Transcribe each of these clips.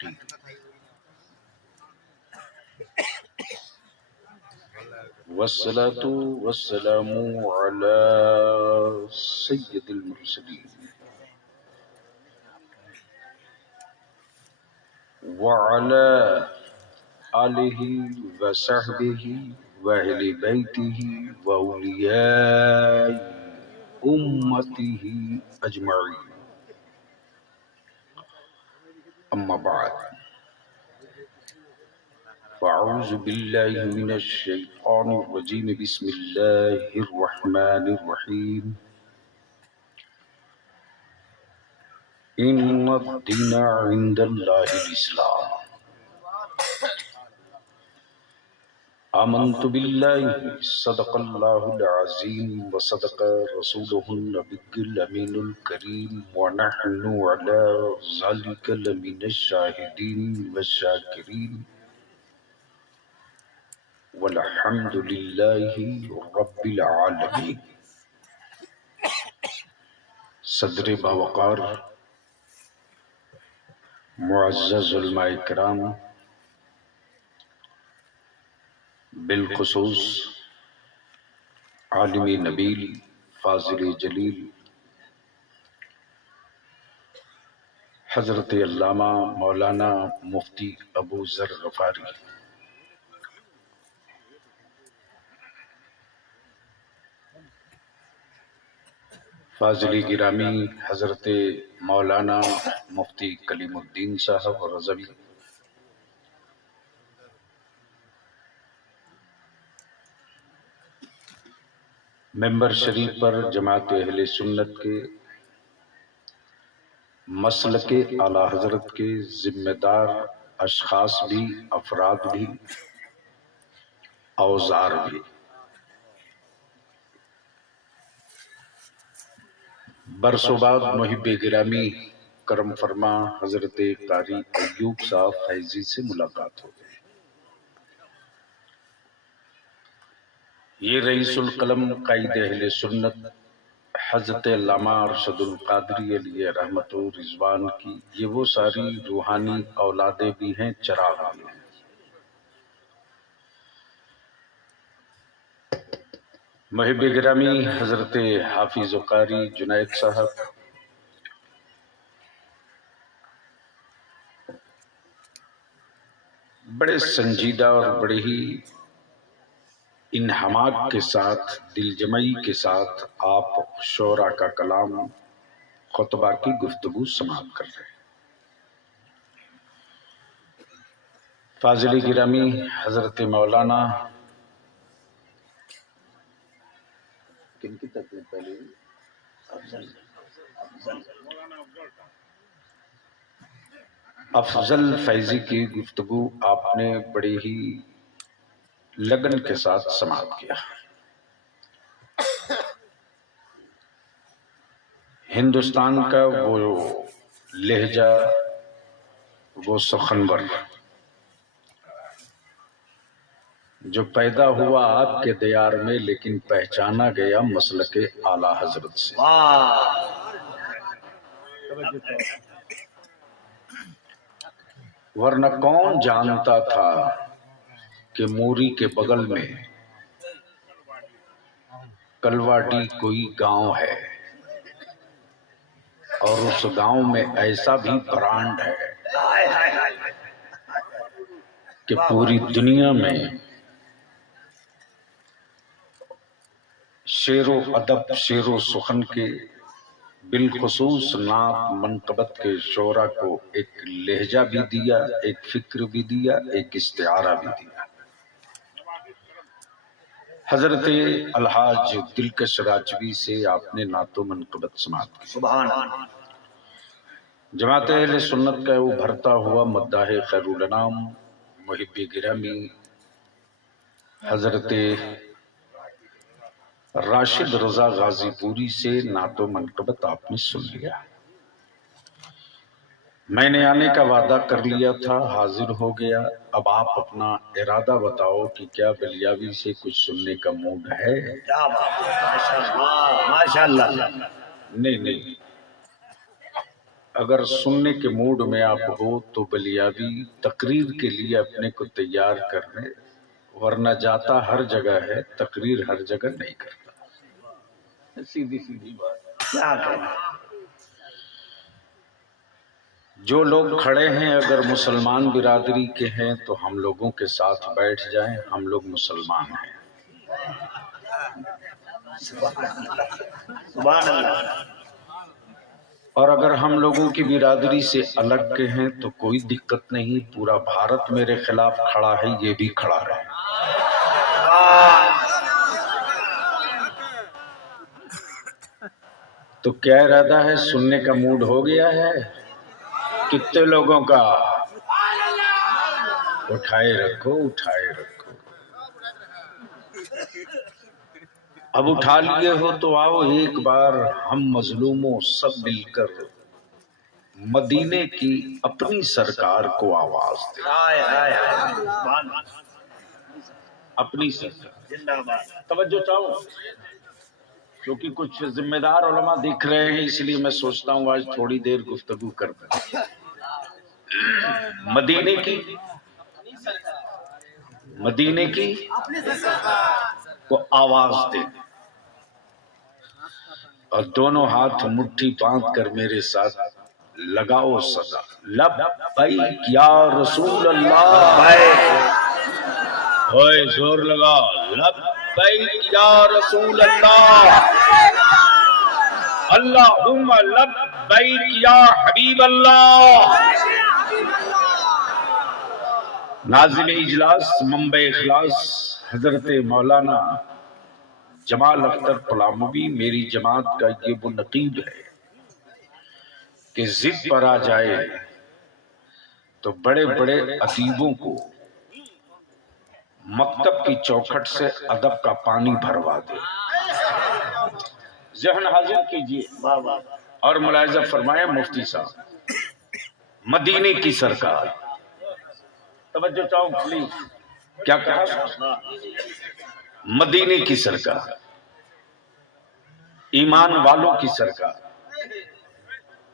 30. والصلاة والسلام على سيد المرسلين وعلى آله وصحبه وأهل بيته وأولياء أمته أجمعين. أما بعد، فأعوذ بالله من الشيطان الرجيم. بسم الله الرحمن الرحيم. إن الدين عند الله الإسلام. آمنت بالله صدق الله العظيم وصدق رسوله النبي الأمين الكريم ونحن على ذلك لمن الشاهدين والشاكرين والحمد لله رب العالمين. صدر باوقار معزز علماء کرام، بالخصوص عالم نبیل فاضل جلیل حضرت علامہ مولانا مفتی ابو ذر غفاری، فاضلی گرامی حضرت مولانا مفتی کلیم الدین صاحب رضوی، ممبر شریف پر جماعت اہل سنت کے مسلک اعلی حضرت کے ذمہ دار اشخاص بھی، افراد بھی، اوزار بھی، برسوباد محب گرامی کرم فرما حضرت قاری ایوب صاحب فیضی سے ملاقات ہو گئی. یہ رئیس القلم قائد اہل سنت حضرت علامہ ارشد القادری علیہ رحمت و رضوان کی یہ وہ ساری روحانی اولادیں بھی ہیں، چراغ بھی ہیں. محب گرامی حضرت حافظ و قاری جنید صاحب، بڑے سنجیدہ اور بڑے ہی انہماک کے ساتھ، دل جمعی کے ساتھ آپ شعراء کا کلام، خطبہ کی گفتگو سماعت کر رہے ہیں. فاضلی گرامی حضرت مولانا کن کی تقریر پہلے افضل فیضی کی گفتگو آپ نے بڑی ہی لگن کے ساتھ سماعت کیا. ہندوستان کا وہ لہجہ، وہ سخنور جو پیدا ہوا آپ کے دیار میں لیکن پہچانا گیا مسلک اعلی حضرت سے. ورنہ کون جانتا تھا کہ موری کے بغل میں کلواٹی کوئی گاؤں ہے اور اس گاؤں میں ایسا بھی برانڈ ہے کہ پوری دنیا میں شعر و ادب، شعر و سخن کے، بالخصوص نعت منقبت کے شعراء کو ایک لہجہ بھی دیا، ایک فکر بھی دیا، ایک استعارہ بھی دیا. حضرت الحاج دلکش راجوی سے آپ نے نعت و منقبت سماعت کی. سبحان اللہ. جماعت اہل سنت کا وہ بھرتا ہوا مداح خیر الانام محب گرامی حضرت راشد رضا غازی پوری سے نعت و منقبت آپ نے سن لیا. میں نے آنے کا وعدہ کر لیا تھا، حاضر ہو گیا. اب آپ اپنا ارادہ بتاؤ کہ کیا بلیاوی سے کچھ سننے کا موڈ ہے؟ ماشاءاللہ. نہیں، اگر سننے کے موڈ میں آپ ہو تو بلیابی تقریر کے لیے اپنے کو تیار کر لیں، ورنہ جاتا ہر جگہ ہے، تقریر ہر جگہ نہیں کرتا۔ سیدھی سیدھی بات کیا کہنا۔ جو لوگ کھڑے ہیں اگر مسلمان برادری کے ہیں تو ہم لوگوں کے ساتھ بیٹھ جائیں، ہم لوگ مسلمان ہیں۔ سبحان اللہ۔ اور اگر ہم لوگوں کی برادری سے الگ کے ہیں تو کوئی دقت نہیں، پورا بھارت میرے خلاف کھڑا ہے، یہ بھی کھڑا رہے۔ تو کیا ارادہ ہے؟ سننے کا موڈ ہو گیا ہے؟ کتنے لوگوں کا؟ اٹھائے رکھو، اٹھائے رکھو۔ اب اٹھا لیے ہو تو آؤ ایک بار ہم مظلوموں سب مل کر مدینے کی اپنی سرکار کو آواز دیں۔ اپنی سرکار توجہ چاہو، کیونکہ کچھ ذمہ دار علماء دکھ رہے ہیں، اس لیے میں سوچتا ہوں آج تھوڑی دیر گفتگو کر دیں۔ مدینے کی کو آواز دیں، اور دونوں ہاتھ مٹھی باندھ کر میرے ساتھ لگاؤ صدا، لبیک یا رسول اللہ۔ ہوئے زور لگا، لبیک یا رسول اللہ، اللہم لبیک یا حبیب اللہ۔ ناظم اجلاس منبع اخلاص حضرت مولانا جمال اختر پلاموی میری جماعت کا یہ وہ نقیب ہے کہ ضد پر آ جائے تو بڑے بڑے ادیبوں کو مکتب کی چوکھٹ سے ادب کا پانی بھروا دے۔ ذہن حاضر کیجئے اور ملاحظہ فرمائے مفتی صاحب، مدینے کی سرکار، توجہ چاہوں پلیز، کیا کہا؟ مدینے کی سرکار، ایمان والوں کی سرکار،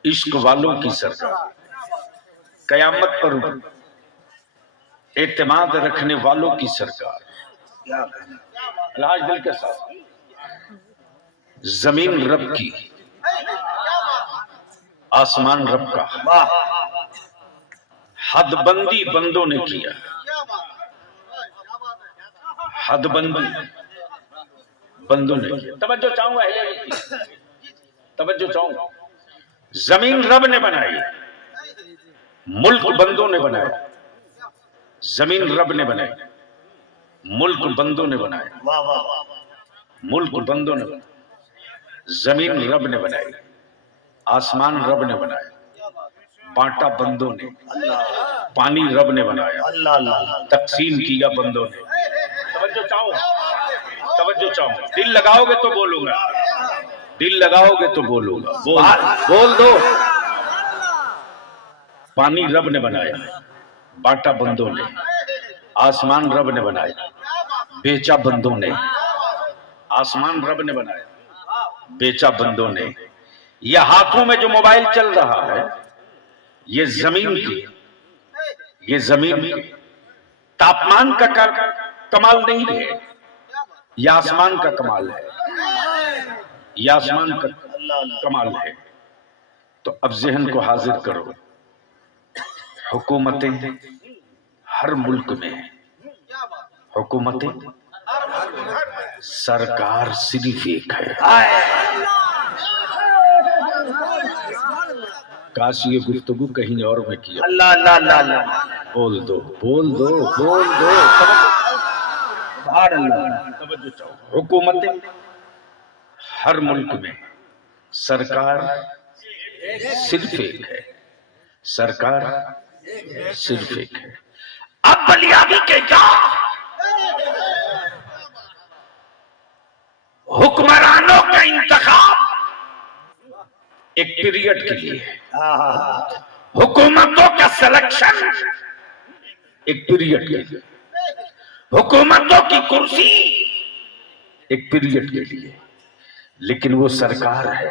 عشق والوں کی سرکار، قیامت پر اعتماد رکھنے والوں کی سرکار۔ الحاج دل کے ساتھ، زمین رب کی، آسمان رب کا، حد بندی بندوں نے کیا، حد بندی بندوں نے کیا۔ توجہ چاہوں اہل علم کی، توجہ چاہوں، زمین رب نے بنائی، ملک بندوں نے بنایا۔ زمین رب نے بنائی، ملک بندوں نے بنایا، ملک بندوں نے بنایا۔ زمین رب نے بنائی، آسمان رب نے بنایا، بانٹا بندوں نے، پانی رب نے بنایا، تقسیم کیا بندوں نے۔ توجہ چاہوں، توجہ چاہوں، دل لگاؤ گے تو بولوں گا، دل لگاؤ گے تو بولوں گا، بول دو۔ پانی رب نے بنایا، بانٹا بندوں نے، آسمان رب نے بنایا، بیچا بندوں نے، آسمان رب نے بنایا، بیچا بندوں نے۔ یہ ہاتھوں میں جو موبائل چل رہا ہے یہ زمین کی، یہ زمین کی تاپمان کا کمال نہیں ہے، یہ آسمان کا کمال ہے، یہ آسمان کا کمال ہے۔ تو اب ذہن کو حاضر کرو، حکومتیں ہر ملک میں ہیں، حکومتیں، سرکار صرف ایک ہے۔ کاش یہ گفتگو کہیں اور میں کیا۔ اللہ اللہ اللہ اللہ، بول دو، بول دو، بول دو۔ حکومتیں ہر ملک میں، سرکار صرف ایک ہے، سرکار صرف ایک ہے۔ اب بلیابی کے کیا حکمرانوں کا انتخاب ایک پیریڈ کے لیے، حکومتوں کا سلیکشن ایک پیریڈ کے لیے، حکومتوں کی کرسی ایک پیریڈ کے لیے، لیکن وہ سرکار ہے۔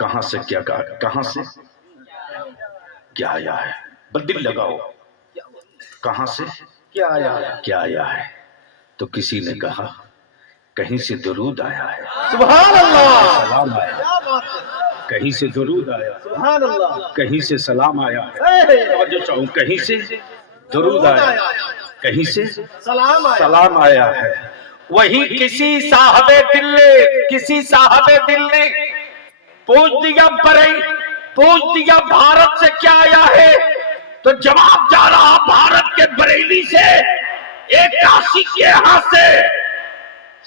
کہاں سے کیا کہا، کہاں سے کیا آیا ہے، بدل لگاؤ، کہاں سے کیا آیا ہے؟ کیا آیا ہے؟ تو کسی نے کہا کہیں سے درود آیا ہے، سبحان اللہ، سلام آیا، کیا بات ہے، کہیں سے درود آیا، سبحان اللہ، کہیں سے سلام آیا ہے، توجہ چاہوں، کہیں سے درود آیا، کہیں سے سلام آیا، سلام آیا ہے۔ وہی کسی صاحب دل نے پوچھ دیا بھارت سے کیا آیا ہے، تو جواب جا رہا بھارت کے بریلی سے، ایک کاشی کے یہاں سے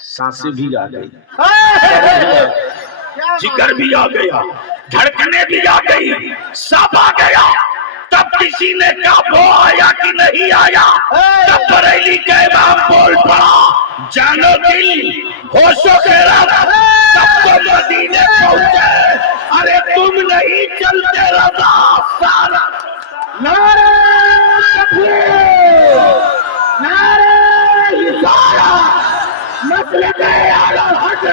سانسیں بھی آ گئی، جگر بھی آ گیا، دھڑکنے بھی آ گئی، سب آ گیا۔ تب کسی نے کہا وہ آیا کہ نہیں آیا، تب بریلی کا امام بول پڑا، جانو دل ہوشو خیرات سب کو مدینے پہنچے، ارے تم نہیں چلتے رضا سارا۔ نعرہ تکبیر، نعرہ رسالت، مسلک اعلی حضرت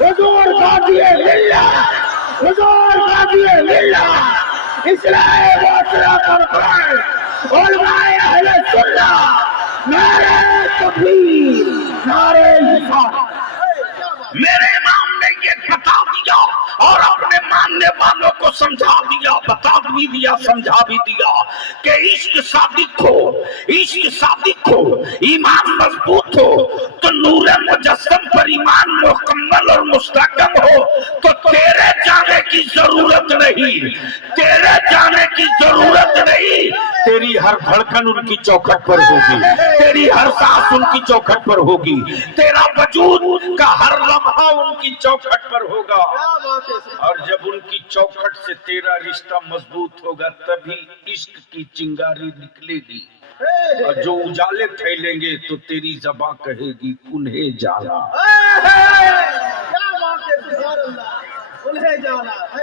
حضور غازی ملت، حضور غازی ملت، اصلاح معاشرہ کانفرنس، علماء اہل سنت، نعرہ تکبیر، نعرہ رسالت۔ میرے امام نے یہ بتا دیا اور اپنے ماننے والوں کو سمجھا دیا، بتا بھی دیا، سمجھا بھی دیا کہ عشق صادق ہو، ایمان مضبوط ہو تو نور مجسم پر ایمان مکمل اور مستحکم ہو تو تیرے جانے کی ضرورت نہیں، تیری ہر دھڑکن ان کی چوکھٹ پر ہوگی، تیری ہر سانس ان کی چوکھٹ پر ہوگی، تیرا وجود کا ہر لمحہ ان کی چوکھٹ پر ہوگا، اور جب ان کی چوکھٹ سے تیرا رشتہ مضبوط ہوگا تبھی عشق کی چنگاری نکلے گی، اور جو اجالے پھیلیں گے تو تیری زبان کہے گی انہیں جانا۔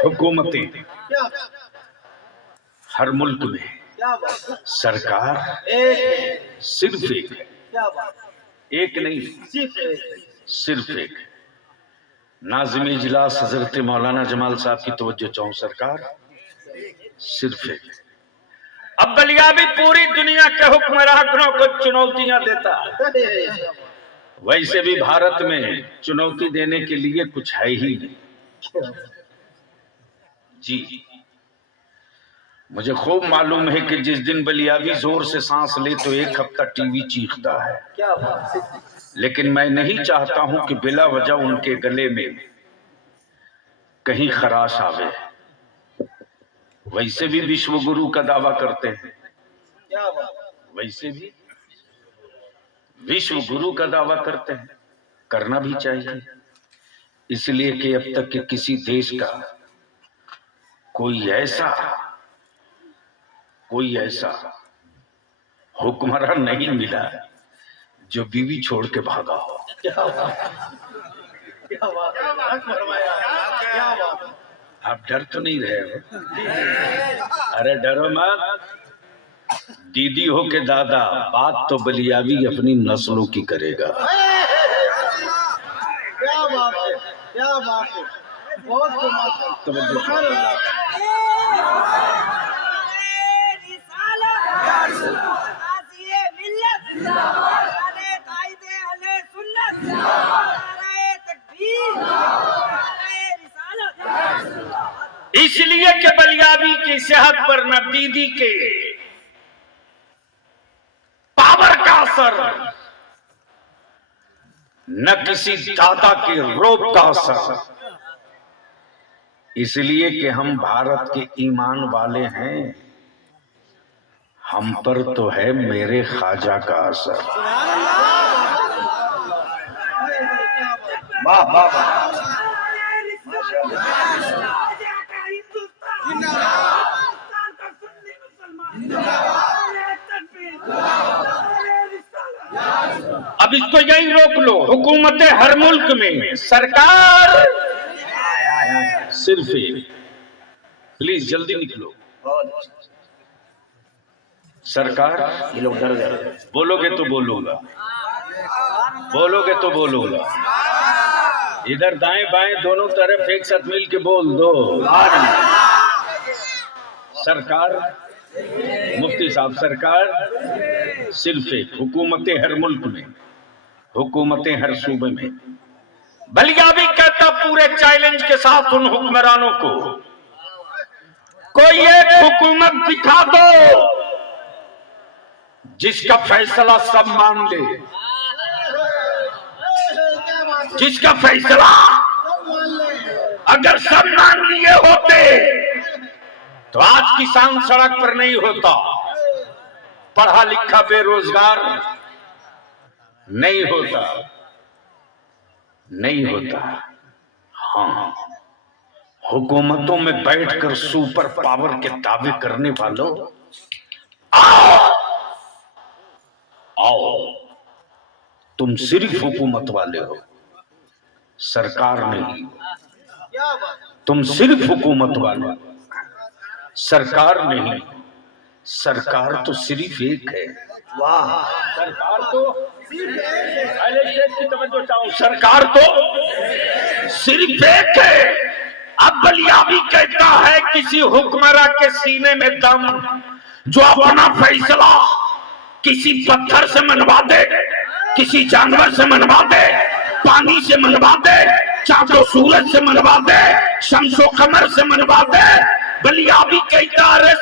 حکومتیں ہر ملک میں سرکار صرف ایک نہیں، صرف ایک۔ ناظم اجلاس حضرت مولانا جمال صاحب کی توجہ چاہوں، سرکار صرف ایک۔ اب بلیابی پوری دنیا کے حکمرانوں کو چنوتیاں دیتا ہے، ویسے بھی بھارت میں چنوتی دینے کے لیے کچھ ہے ہی نہیں۔ جی مجھے خوب معلوم ہے کہ جس دن بلیابی زور سے سانس لے تو ایک ہفتہ ٹی وی چیختا ہے، لیکن میں نہیں چاہتا ہوں کہ بلا وجہ ان کے گلے میں کہیں خراش آوے۔ ویسے بھی وشو گرو کا دعویٰ کرتے ہیں، ویسے بھی وشو گرو کا دعویٰ کرتے ہیں، کرنا بھی چاہیے، اس لیے کہ اب تک کہ کسی دیش کا کوئی ایسا حکمران نہیں ملا جو بیوی چھوڑ کے بھاگا ہو۔ آپ ڈر تو نہیں رہے ہو؟ ارے ڈرو مت، دیدی ہو کے دادا، بات تو بلیابی اپنی نسلوں کی کرے گا۔ کیا بات ہے، کیا بات ہے، بہت سبحان اللہ۔ اس لیے کہ بلیابی کی صحت پر نہ دیدی کے پاور کا اثر، نہ کسی دادا کے روب کا اثر، اس لیے کہ ہم بھارت کے ایمان والے ہیں، ہم پر تو ہے میرے خواجہ کا اثر۔ واہ واہ واہ۔ اب اس کو یہی روک لو، حکومت ہر ملک میں سرکار صرف ایک، پلیز جلدی نکلو، سرکار، یہ لوگ ڈر گئے، بولو گے تو بولوں گا، بولو گے تو بولوں گا، ادھر دائیں بائیں دونوں طرف ایک ساتھ مل کے بول دو سرکار مفتی صاحب سرکار صرف ایک حکومتیں ہر ملک میں حکومتیں ہر صوبے میں بلیا بھی کہتا پورے چیلنج کے ساتھ ان حکمرانوں کو کوئی ایک حکومت دکھا دو جس کا فیصلہ سب مان لے جس کا فیصلہ اگر سب مان لیے ہوتے تو آج کسان سڑک پر نہیں ہوتا پڑھا لکھا بے روزگار نہیں ہوتا ہاں حکومتوں میں بیٹھ کر سپر پاور کے دعوے کرنے والوں آؤ تم صرف حکومت والے ہو سرکار نہیں تم صرف حکومت والے سرکار نہیں سرکار تو صرف ایک ہے سرکار تو سرکار تو صرف ایک ہے اب بلیابی کہتا ہے کسی حکمراں کے سینے میں دم جو اپنا فیصلہ کسی پتھر سے منوا دے کسی جانور سے منوا دے پانی سے منوا دے چاند و سورج سے منوا دے شمس و قمر سے منوا دے بلیابی کہتا ہے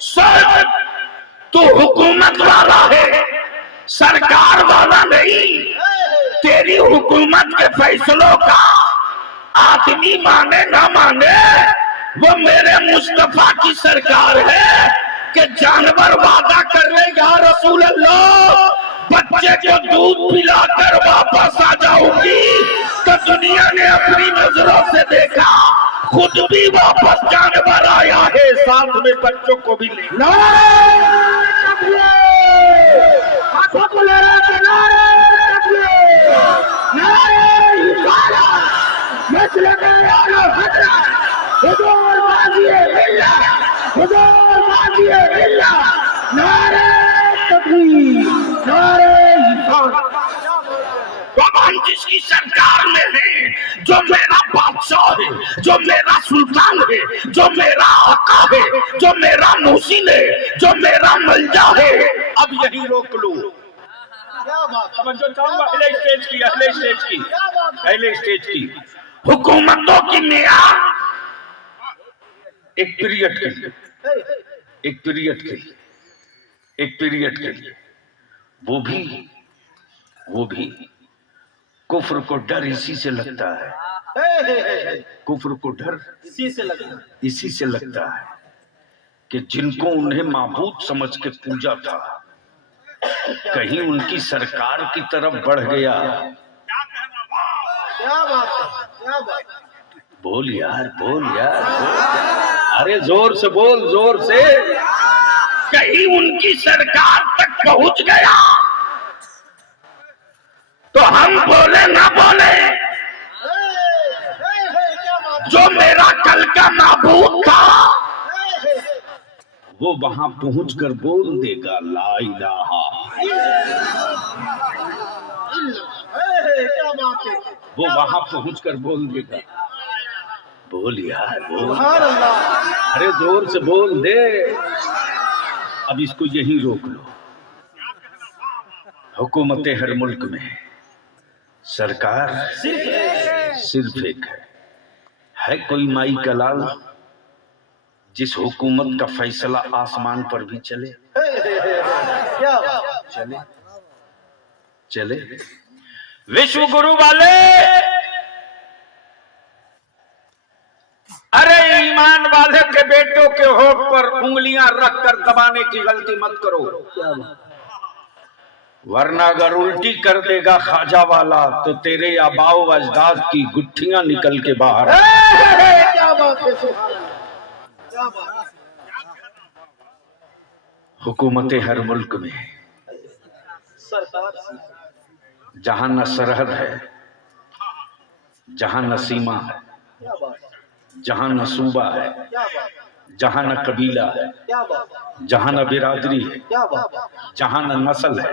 سن تو حکومت والا ہے سرکار والا نہیں تیری حکومت کے فیصلوں کا آدمی مانے نہ مانے وہ میرے مصطفیٰ کی سرکار ہے کہ جانور وعدہ کر لے یا رسول اللہ بچے کو دودھ پلا کر واپس آ جاؤں گی تو دنیا نے اپنی نظروں سے دیکھا خود بھی واپس جانور آیا ہے ساتھ میں بچوں کو بھی لے ہم جس کی سرکار میں ہیں جو میرا بادشاہ ہے جو میرا سلطان ہے جو میرا آقا ہے جو میرا محسن ہے جو میرا ملجا ہے اب یہی روک لو پہلے اسٹیج کی حکومتوں کی معیار ایک پیریڈ کے لیے وہ بھی کفر کو ڈر اسی سے لگتا ہے کفر کو ڈر اسی سے لگتا ہے کہ جن کو انہیں معبود سمجھ کے پوجا تھا کہیں ان کی سرکار کی طرف بڑھ گیا بول یار ارے زور سے بول زور سے کہیں ان کی سرکار تک پہنچ گیا تو ہم بولے نہ بولے جو میرا کل کا معبود تھا وہ وہاں پہنچ کر بول دے گا لا الہ وہ وہاں پہنچ کر بول دے گا بول یار بول ارے زور سے بول دے اب اس کو یہی روک لو حکومت ہر ملک میں سرکار صرف ایک ہے کوئی مائی کا لال جس حکومت کا فیصلہ آسمان پر بھی چلے وشو گرو والے ارے ایمان والے کے بیٹوں کے ہونٹ پر انگلیاں رکھ کر دبانے کی غلطی مت کرو ورنہ اگر الٹی کر دے گا خواجہ والا تو تیرے آباء و اجداد کی گٹھیاں نکل کے باہر حکومت ہر ملک میں جہاں نہ سرحد ہے جہاں نہ سیما ہے جہاں نہ صوبہ ہے جہاں نہ قبیلہ ہے جہاں نہ برادری ہے جہاں نہ نسل ہے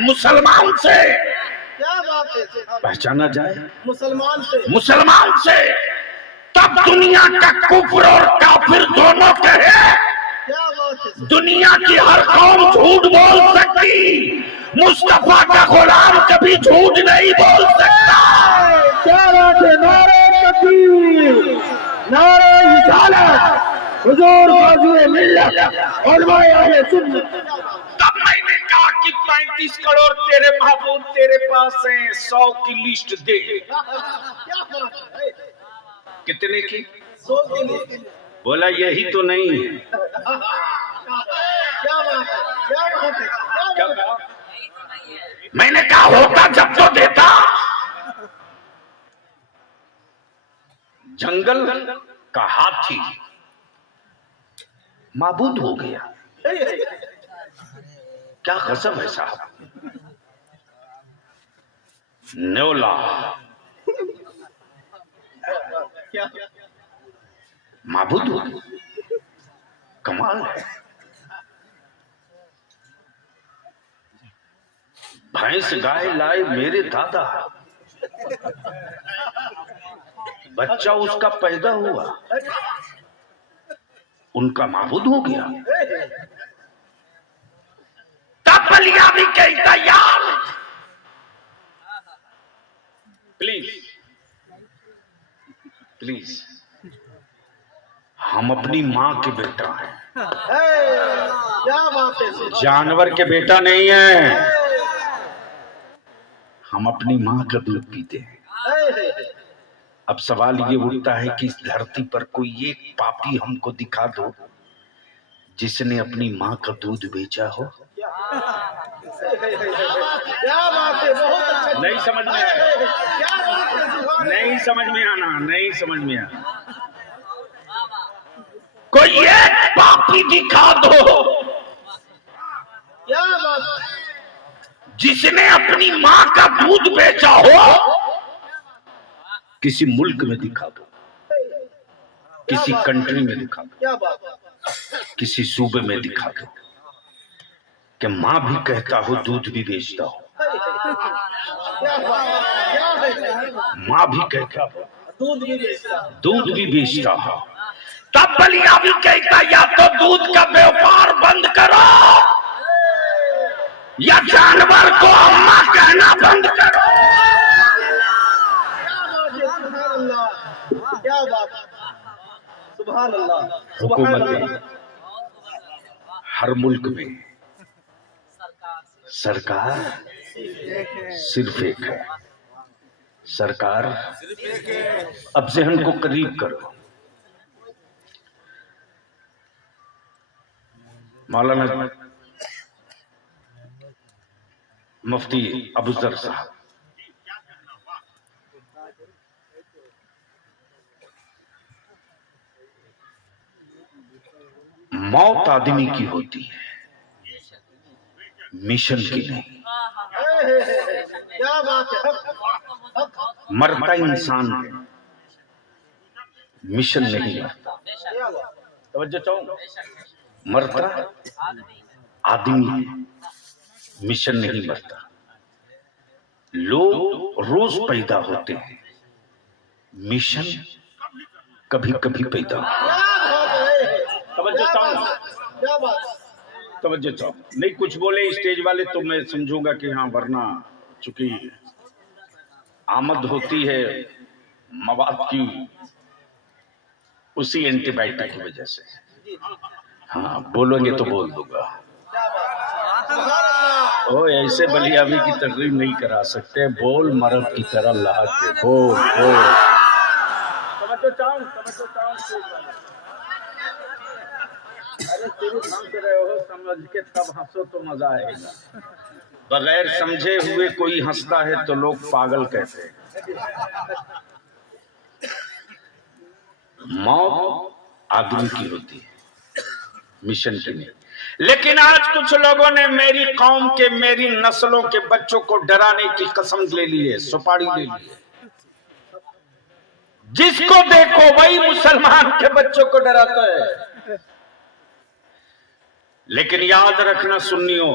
مسلمان سے کیا بات ہے پہچانا جائے، مسلمان سے تب دنیا کا کفر اور کافر دونوں کہے کیا بات ہے دنیا کی ہر قوم جھوٹ بول سکتی، مصطفیٰ کا غلام کبھی جھوٹ نہیں بول سکتا۔ کیا بات ہے نعرہ تکبیر نعرہ رسالت حضور قاضی ملت علماء اہل سنت تب میں نے کہا کہ 35 کروڑ تیرے محبوب تیرے پاس ہیں، 100 کی لسٹ دے۔ کیا بات ہے کتنے کی؟ سو کے لیے بولا یہی تو نہیں ہے۔ کیا بات ہے کیا بات ہے کیا کہا؟ میں نے کہا ہوتا جب تو دیتا۔ جنگل کا ہاتھی معبود ہو گیا، کیا غضب ہے صاحب۔ نیولا کیا معبود ہو گیا، کمال ہے۔ بھینس گائے لائے میرے دادا، بچہ اس کا پیدا ہوا، ان کا معبود ہو گیا۔ تب بلیا بھی کہتا یار پلیز پلیز، ہم اپنی ماں کے بیٹا ہیں، کیا بات ہے جانور کے بیٹا نہیں ہیں۔ ہم اپنی ماں کا دودھ پیتے ہیں۔ اب سوال یہ اٹھتا ہے کہ اس دھرتی پر کوئی ایک پاپی ہم کو دکھا دو جس نے اپنی ماں کا دودھ بیچا ہو۔ کیا بات ہے بہت اچھا نہیں سمجھ میں آیا، کیا بات ہے نہیں سمجھ میں آنا، نہیں سمجھ میں آنا۔ کوئی ایک پاپی دکھا دو کیا بات ہے جس نے اپنی ماں کا دودھ بیچا ہو، کسی ملک میں دکھا دو، کسی کنٹری میں دکھا دو، کیا بات ہے کسی صوبے میں دکھا دو کہ ماں بھی کہتا ہو دودھ بھی بیچتا ہو، کیا بات ہے کیا ہے ماں بھی کہتا ہو دودھ بھی بیچتا دودھ بھی بیچتا ہو۔ تب بلیا بھی کہتا یا تو دودھ کا بیوپار بند کرو یا جانور کو اماں کہنا بند کرو۔ سبحان اللہ کیا بات ہے سبحان اللہ حکومتیں ہر ملک میں، سرکار صرف ایک ہے، سرکار اب ذہن کو قریب کرو۔ مولانا مفتی ابوذر صاحب موت آدمی کی ہوتی ہے، مشن کی نہیں۔ کیا بات ہے مرتا انسان ہے، مشن نہیں مرتا۔ توجہ چاہوں، مرتا آدمی ہے، مشن نہیں مرتا۔ لوگ روز پیدا ہوتے ہیں، مشن کبھی کبھی پیدا ہوتا ہے۔ توجہ چاہوں، کیا بات توجہ چاہوں، نہیں کچھ بولے اسٹیج والے تو میں سمجھوں گا کہ ہاں، ورنہ چونکہ آمد ہوتی ہے مواد کی اسی اینٹی بائیوٹک کی وجہ سے۔ ہاں بولو گے تو بول دوں گا۔ او ایسے بلیابی کی تقریر نہیں کرا سکتے، بول مرد کی طرح لاحق کے بول بول۔ توجہ چاہوں، توجہ چاہوں، ارے شروع ہنس رہے ہو، سمجھ کے تب ہنسو تو مزہ آئے گا۔ بغیر سمجھے ہوئے کوئی ہنستا ہے تو لوگ پاگل کہتے ہیں۔ موت آدمی کی ہوتی ہے، مشن کی نہیں۔ لیکن آج کچھ لوگوں نے میری قوم کے، میری نسلوں کے بچوں کو ڈرانے کی قسم لے لی ہے، سپاڑی لے لی ہے۔ جس کو دیکھو وہی مسلمان کے بچوں کو ڈراتا ہے۔ لیکن یاد رکھنا سنیوں،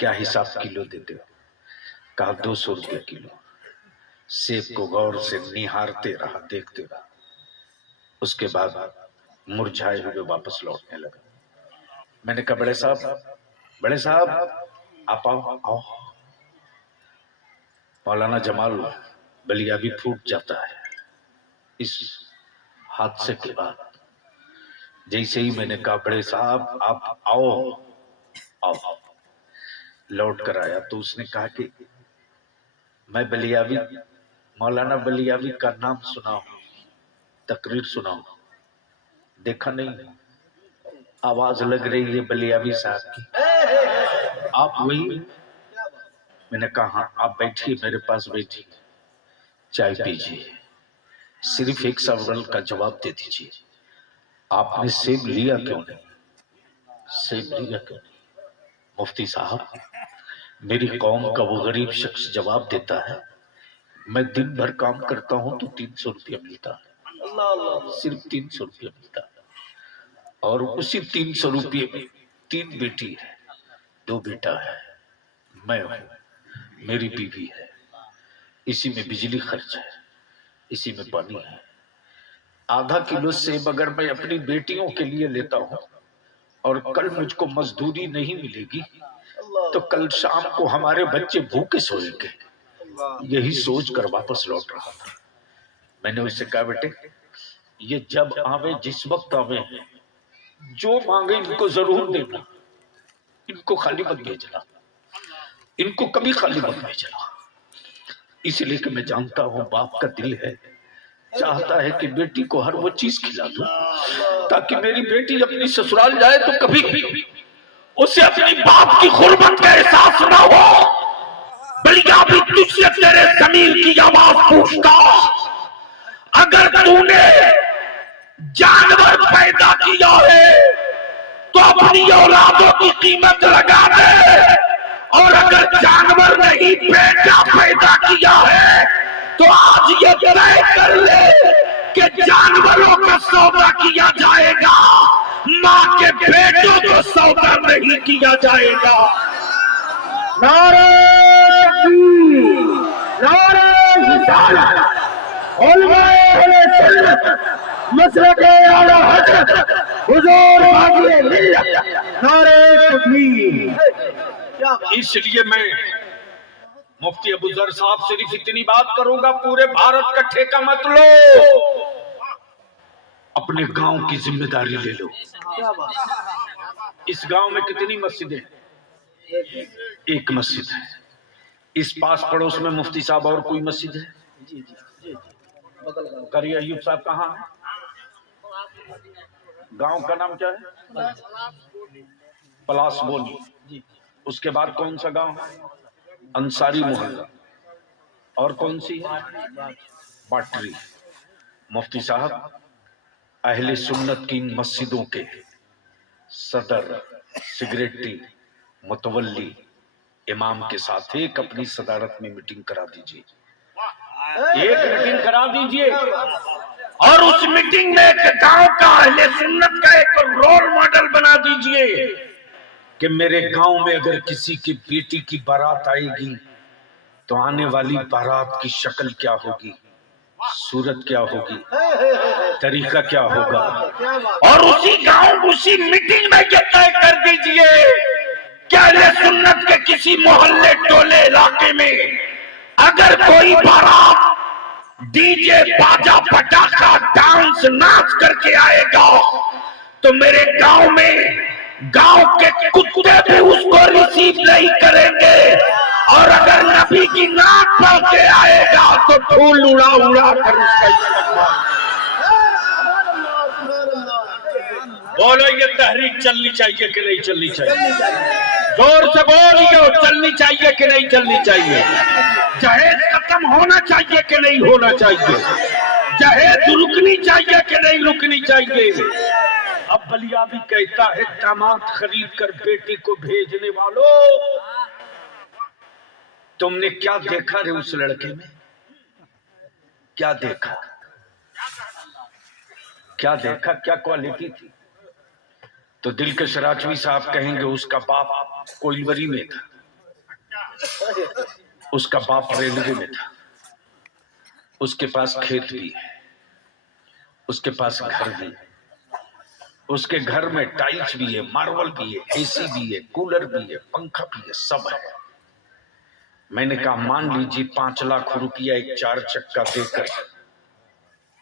کیا حساب کلو دیتے ہو؟ کہا 200 روپے کلو۔ سیب کو غور سے نہارتے رہا، دیکھتے رہا، اس کے بعد مرجھائے ہوئے واپس لوٹنے لگا۔ میں نے کہا بڑے صاحب آپ آؤ۔ مولانا جمال بلیا بھی پھوٹ جاتا ہے اس حادثے کے بعد۔ جیسے ہی میں نے کہا بڑے صاحب آپ آؤ، لوٹ کر آیا تو اس نے کہا کہ میں بلیاوی، مولانا بلیاوی کا نام سنا ہوں، تقریر سنا ہوں، دیکھا نہیں، آواز لگ رہی ہے بلیاوی صاحب کی، آپ وہی؟ میں نے کہا ہاں، آپ بیٹھیے میرے پاس، بیٹھیے، چائے پیجیے، صرف ایک سوال کا جواب دے دیجیے، آپ نے سیب لیا کیوں نہیں؟ سیب لیا کیوں نہیں؟ مفتی صاحب میری قوم کا وہ غریب شخص جواب دیتا ہے میں دن بھر کام کرتا ہوں تو 300 روپیہ ملتا ہے، صرف 300 روپیہ ملتا ہے، اور اسی 300 روپیہ میں 3 بیٹی ہے، 2 بیٹا ہے، میں ہوں، میری بیوی ہے، اسی میں بجلی خرچ ہے، اسی میں پانی ہے۔ آدھا کلو سیب اگر میں اپنی بیٹیوں کے لیے لیتا ہوں اور کل مجھ کو مزدوری نہیں ملے گی تو کل شام کو ہمارے بچے بھوکے سوئیں گے۔ یہی سوچ کر واپس لوٹ رہا تھا۔ میں نے اس سے کہا بیٹے یہ جب آوے، جس وقت آوے، جو مانگے ان کو ضرور دینا، ان کو خالی مت بھیجنا، ان کو کبھی خالی مت بھیجنا، اس لیے کہ میں جانتا ہوں باپ کا دل ہے، چاہتا ہے کہ بیٹی کو ہر وہ چیز کھلا دوں تاکہ میری بیٹی اپنی سسرال جائے تو کبھی اسے اپنی باپ کی غربت کا احساس نہ ہو۔ بلکہ ابھی تجھ سے تیرے ضمیر کی آواز پوچھتا، اگر تو نے جانور پیدا کیا ہے تو اپنی اولادوں کی قیمت لگا دے، اور اگر جانور نہیں بیٹا پیدا کیا ہے تو آج یہ طے کر لے کہ جانوروں کا سودا کیا جائے گا، ماں کے بیٹوں کو سودا نہیں کیا جائے گا۔ نعرہ تکبیر، نعرہ رسالت، علماء اہل سنت، مسلک اعلی حضرت حضور باقی ملت، نعرہ تکبیر۔ اس لیے میں مفتی ابو ذر صاحب صرف اتنی بات کروں گا، پورے بھارت کا ٹھیکہ مت لو، اپنے گاؤں کی ذمہ داری لے لو۔ اس گاؤں میں کتنی مسجدیں؟ ایک مسجد ہے۔ اس پاس پڑوس میں مفتی صاحب اور کوئی مسجد ہے؟ قاری ایوب صاحب کہاں ہے؟ گاؤں کا نام کیا ہے؟ پلاس بونی۔ اس کے بعد کون سا گاؤں ہے؟ انصاری محلہ۔ اور کون سی ہے؟ باٹری۔ مفتی صاحب اہل سنت کی ان مسجدوں کے صدر، سیکریٹری، متولی، امام کے ساتھ ایک اپنی صدارت میں میٹنگ کرا دیجئے، ایک میٹنگ کرا دیجئے، اور اس میٹنگ میں ایک گاؤں کا اہل سنت کا ایک رول ماڈل بنا دیجئے کہ میرے گاؤں میں اگر کسی کی بیٹی کی بارات آئے گی تو آنے والی بارات کی شکل کیا ہوگی، صورت کیا ہوگی، طریقہ کیا ہوگا، اور اسی گاؤں اسی میٹنگ میں یہ طے کر دیجئے کہ اہل سنت کے کسی محلے ٹولے علاقے میں اگر کوئی بارات ڈی جے باجا پٹاخہ ڈانس ناچ کر کے آئے گا تو میرے گاؤں میں گاؤں کے کتے بھی اس کو ریسیو نہیں کریں گے، اور اگر نبی کی نعت پڑھ کے آئے گا تو پھول اڑا اڑا کر اس کا استقبال۔ بولو یہ تحریک چلنی چاہیے کہ نہیں چلنی چاہیے؟ زور سے بولیے، چلنی چاہیے کہ نہیں چلنی چاہیے؟ جہیز ختم ہونا چاہیے کہ نہیں ہونا چاہیے؟ جہیز رکنی چاہیے کہ نہیں رکنی چاہیے؟ اب بلیا بھی کہتا ہے داماد خرید کر بیٹی کو بھیجنے والوں، تم نے کیا دیکھا رے اس لڑکے میں؟ کیا دیکھا؟ کیا دیکھا؟ کیا کوالٹی تھی؟ تو دلکش راجوی صاحب کہیں گے اس کا باپ کوئلوری میں تھا، اس کا باپ ریلوے میں تھا، اس کے پاس کھیت بھی ہے، اس کے پاس گھر بھی ہے، اس کے گھر میں ٹائلز بھی ہے، ماربل بھی ہے، اے سی بھی ہے، کولر بھی ہے، پنکھا بھی ہے، سب ہے۔ میں نے کہا مان لیجیے 5 لاکھ روپیہ ایک 4 چکا دے کر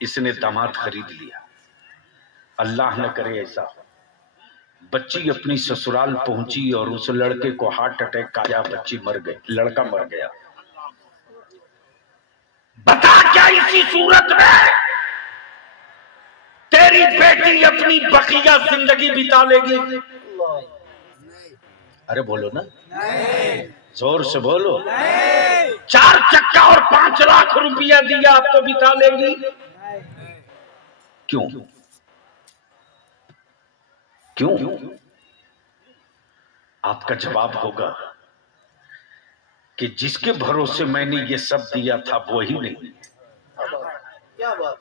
اس نے داماد خرید لیا، اللہ نہ کرے ایسا ہو، بچی اپنی سسرال پہنچی اور اس لڑکے کو ہارٹ اٹیک آیا، بچی مر گئی، لڑکا مر گیا۔ بتا کیا اسی صورت میں تیری بیٹی اپنی بقیہ زندگی بتا لے گی؟ ارے بولو نا، زور سے بولو۔ 4 چکا اور 5 لاکھ روپیہ دیا، آپ تو بتا لے گی؟ کیوں؟ کیوں؟ آپ کا جواب ہوگا کہ جس کے بھروسے میں نے یہ سب دیا تھا وہی نہیں۔ کیا بات،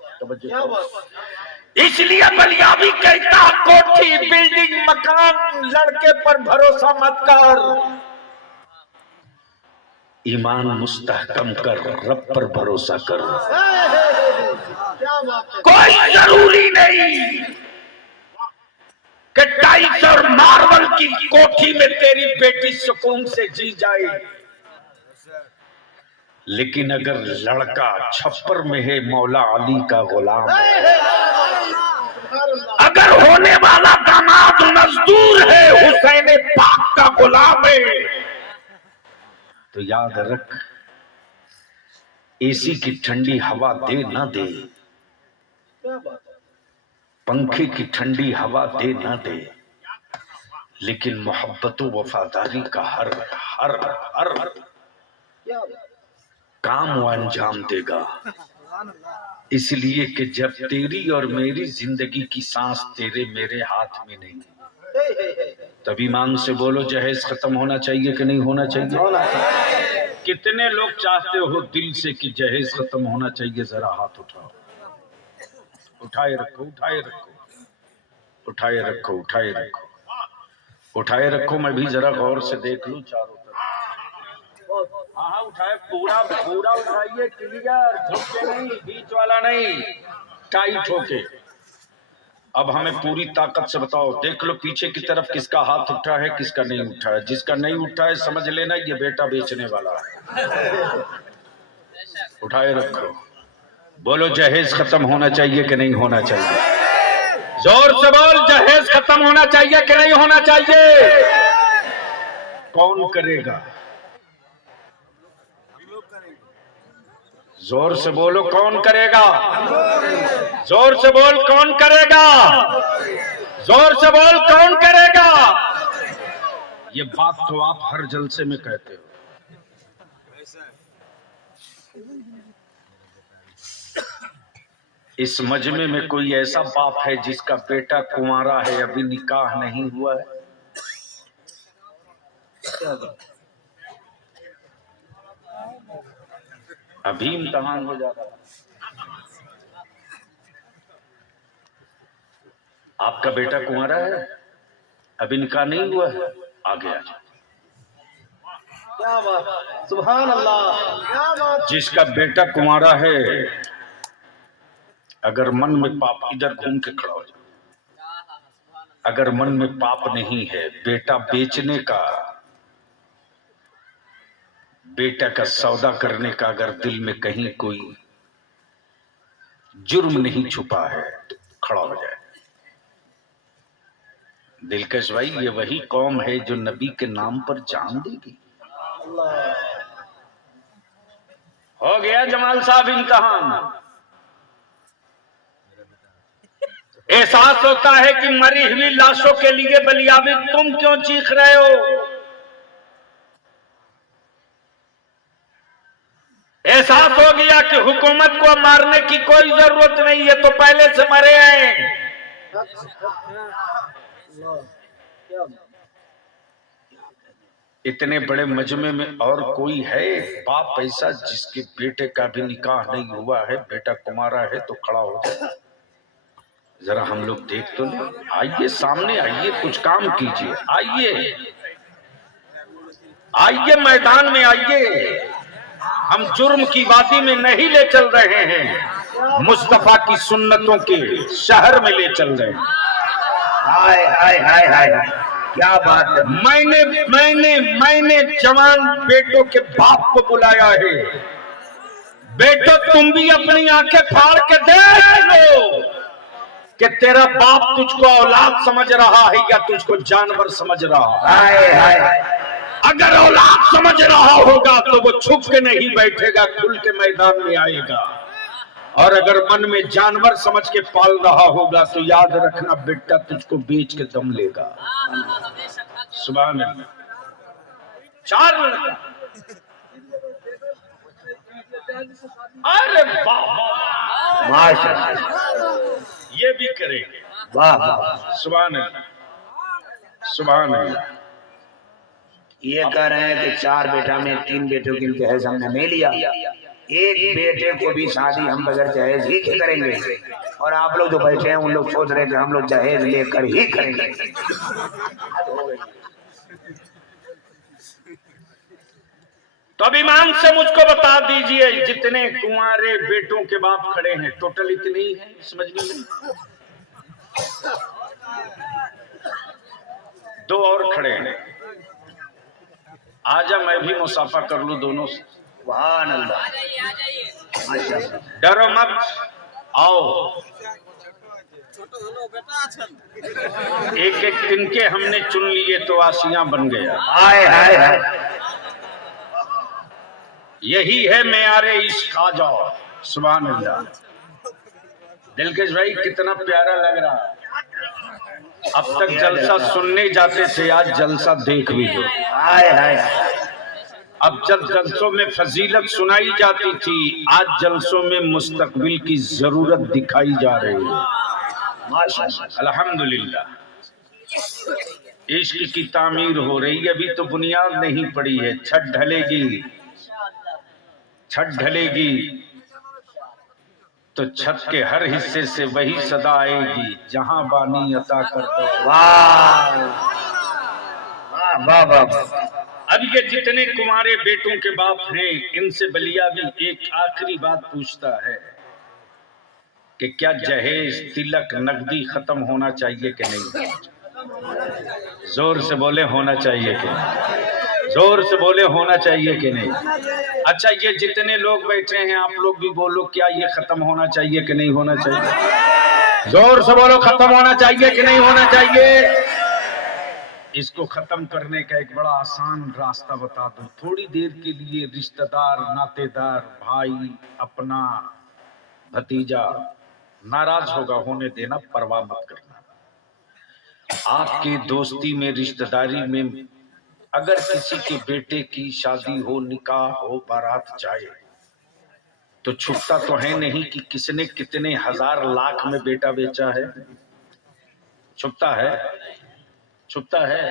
اس لیے بلیابی کہتا کوٹھی بلڈنگ مکان لڑکے پر بھروسہ مت کر، ایمان مستحکم کر، رب پر بھروسہ کر۔ کیا بات ہے، کوئی ضروری نہیں کہ ٹائلس اور ماربل کی کوٹھی میں تیری بیٹی سکون سے جی جائے، لیکن اگر لڑکا چھپر میں ہے مولا علی کا غلام ہے، اگر ہونے والا داماد مزدور ہے حسین پاک کا غلام ہے، تو یاد رکھ اے سی کی ٹھنڈی ہوا دے نہ دے، کیا بات ہے، پنکھے کی ٹھنڈی ہوا دے نہ دے، لیکن محبت و وفاداری کا ہر کیا بات، کام وہ انجام دے گا، اس لیے کہ جب تیری اور میری زندگی کی سانس تیرے میرے ہاتھ میں نہیں، تب ایمان سے بولو جہیز ختم ہونا چاہیے کہ نہیں ہونا چاہیے؟ کتنے لوگ چاہتے ہو دل سے کہ جہیز ختم ہونا چاہیے؟ ذرا ہاتھ اٹھاؤ، اٹھائے رکھو، اٹھائے رکھو، اٹھائے رکھو، اٹھائے رکھو، اٹھائے رکھو، میں بھی ذرا غور سے دیکھ لوں چاروں طرف۔ ہاں اٹھائے، پورا اٹھائیے، کلیئر، جھک کے نہیں، بیچ والا نہیں، ٹائٹ ہو کے۔ اب ہمیں پوری طاقت سے بتاؤ، دیکھ لو پیچھے کی طرف کس کا ہاتھ اٹھا ہے، کس کا نہیں اٹھا ہے۔ جس کا نہیں اٹھا ہے سمجھ لینا یہ بیٹا بیچنے والا ہے۔ اٹھائے رکھو، بولو جہیز ختم ہونا چاہیے کہ نہیں ہونا چاہیے؟ زور سے بول، جہیز ختم ہونا چاہیے کہ نہیں ہونا چاہیے؟ کون کرے گا؟ زور سے بولو، کون کرے گا؟ زور سے بول، کون کرے گا؟ زور سے بول، کون کرے گا؟ یہ بات تو آپ ہر جلسے میں کہتے ہو۔ اس مجمع میں کوئی ایسا باپ ہے جس کا بیٹا کنوارا ہے، ابھی نکاح نہیں ہوا ہے؟ ابھی امتحان ہو جاتا ہے۔ آپ کا بیٹا کنوارا ہے، ابھی نکاح نہیں ہوا ہے؟ آگے آ جاؤ۔ کیا بات، سبحان اللہ، کیا بات، جس کا بیٹا کنوارا ہے، اگر من میں پاپ ادھر گھوم کے کھڑا ہو جائے، اگر من میں پاپ نہیں ہے، بیٹا بیچنے کا، بیٹا کا سودا کرنے کا اگر دل میں کہیں کوئی جرم نہیں چھپا ہے تو کھڑا ہو جائے۔ دلکش بھائی، یہ وہی قوم ہے جو نبی کے نام پر جان دے گی۔ ہو گیا جمال صاحب امتحان۔ احساس ہوتا ہے کہ مری ہوئی لاشوں کے لیے بلیابی تم کیوں چیخ رہے ہو؟ احساس ہو گیا کہ حکومت کو مارنے کی کوئی ضرورت نہیں ہے، تو پہلے سے مرے ہیں۔ اتنے بڑے مجمع میں اور کوئی ہے باپ ایسا جس کے بیٹے کا بھی نکاح نہیں ہوا ہے، بیٹا کمارا ہے تو کھڑا ہو جائے؟ ذرا ہم لوگ دیکھ تو لیں۔ آئیے سامنے آئیے، کچھ کام کیجیے، آئیے۔ آئیے میدان میں آئیے، ہم جرم کی وادی میں نہیں لے چل رہے ہیں، مصطفیٰ کی سنتوں کے شہر میں لے چل رہے ہیں۔ ہائے ہائے ہائے ہائے، کیا بات ہے۔ میں نے جوان بیٹوں کے باپ کو بلایا ہے، بیٹو تم بھی اپنی آنکھیں پھاڑ کے دیکھ لو کہ تیرا باپ تجھ کو اولاد سمجھ رہا ہے یا تجھ کو جانور سمجھ رہا ہے۔ ہائے ہائے، اگر اولاد سمجھ رہا ہوگا تو وہ چھپ کے نہیں بیٹھے گا، کھل کے میدان میں آئے گا، اور اگر من میں جانور سمجھ کے پال رہا ہوگا تو یاد رکھنا بیٹا تجھ کو بیچ کے دم لے گا۔ سبحان اللہ۔ 4 لڑکا، ارے واہ، ماشاءاللہ، یہ بھی کریں گے۔ واہ واہ۔ سبحان اللہ، سبحان اللہ۔ یہ کہہ رہے ہیں کہ 4 بیٹا میں 3 بیٹوں کی جہیز ہم نے نہیں لیا، ایک بیٹے کو بھی شادی ہم بغیر جہیز ہی کے کریں گے، اور آپ لوگ جو بیٹھے ہیں ان لوگ سوچ رہے ہیں کہ ہم لوگ جہیز لے کر ہی کریں گے۔ تو اب امام سے مجھ کو بتا دیجئے جتنے کنوارے بیٹوں کے باپ کھڑے ہیں ٹوٹل اتنی ہیں سمجھ میں؟ 2 اور کھڑے ہیں، آجا میں بھی مسافہ کر لوں دونوں سے۔ سبحان اللہ، ماشاءاللہ۔ ڈرو مت، آؤ، ایک ایک دن کے ہم نے چن لیے تو آسیاں بن گیا۔ ہائے ہائے ہائے، یہی ہے معیار عشق، آ جاؤ۔ سبحان اللہ۔ دلکش بھائی کتنا پیارا لگ رہا، اب تک جلسہ سننے جاتے تھے، آج جلسہ دیکھ بھی دو۔ ہائے ہائے، اب جب جلسوں میں فضیلت سنائی جاتی تھی، آج جلسوں میں مستقبل کی ضرورت دکھائی جا رہی ہے۔ ماشاءاللہ، الحمدللہ عشق کی تعمیر ہو رہی ہے، ابھی تو بنیاد نہیں پڑی ہے، چھت ڈھلے گی، چھت ڈھلے گی تو چھت کے ہر حصے سے وہی صدا آئے گی، جہاں بانی عطا کر دو۔ واہ واہ واہ واہ۔ اب یہ جتنے کمارے بیٹوں کے باپ ہیں ان سے بلیا بھی ایک آخری بات پوچھتا ہے کہ کیا جہیز تلک نقدی ختم ہونا چاہیے کہ نہیں؟ زور سے بولے ہونا چاہیے کہ نہیں؟ زور سے بولے ہونا چاہیے کہ نہیں؟ اچھا یہ جتنے لوگ بیٹھے ہیں آپ لوگ بھی بولو، کیا یہ ختم ہونا چاہیے کہ نہیں ہونا چاہیے؟ زور سے بولو، ختم ہونا چاہیے کہ نہیں ہونا چاہیے؟ اس کو ختم کرنے کا ایک بڑا آسان راستہ بتا دو، تھوڑی دیر کے لیے رشتہ دار، ناتے دار، بھائی، اپنا بھتیجا ناراض ہوگا، ہونے دینا، پرواہ مت کرنا۔ آپ کی دوستی میں، رشتہ داری میں اگر کسی کے بیٹے کی شادی ہو، نکاح ہو، بارات جائے تو چھپتا تو ہے نہیں کہ کس نے کتنے ہزار لاکھ میں بیٹا بیچا ہے؟ چھپتا ہے؟ چھپتا ہے؟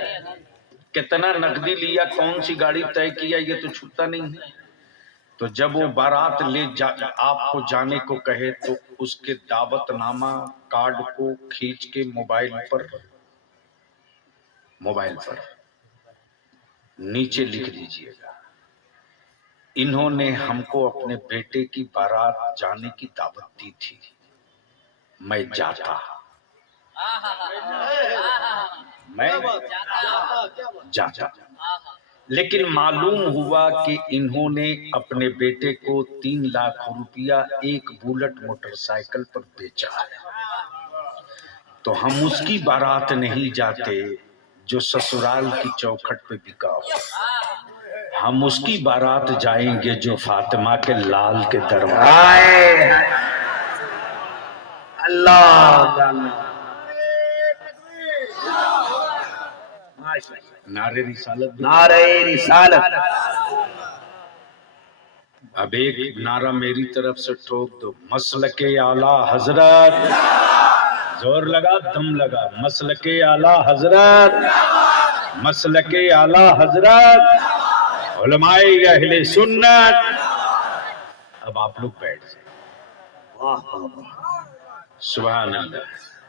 کتنا نقدی لیا، کون سی گاڑی طے کیا، یہ تو چھپتا نہیں ہے۔ تو جب وہ بارات لے آپ کو جانے کو کہے تو اس کے دعوت نامہ کارڈ کو کھینچ کے موبائل پر نیچے لکھ دیجئے گا، انہوں نے ہم کو اپنے بیٹے کی بارات جانے کی دعوت دی تھی، میں جاتا، میں جاتا، لیکن معلوم ہوا کہ انہوں نے اپنے بیٹے کو 3 لاکھ روپیہ ایک بولٹ موٹر سائیکل پر بیچا ہے، تو ہم اس کی بارات نہیں جاتے جو سسرال کی چوکھٹ پہ بکا ہو، ہم اس کی بارات جائیں گے جو فاطمہ کے لال کے دروازے۔ اللہ، نعرے رسالت، نعرہ رسالت۔ اب ایک نعرہ میری طرف سے ٹھوک دو، مسلک اعلی حضرت، زور لگا، دم لگا، مسلک اعلی حضرت، مسلک اعلی حضرت، علماء اہل سنت۔ اب آپ لوگ بیٹھ جائیں۔ سبحان اللہ۔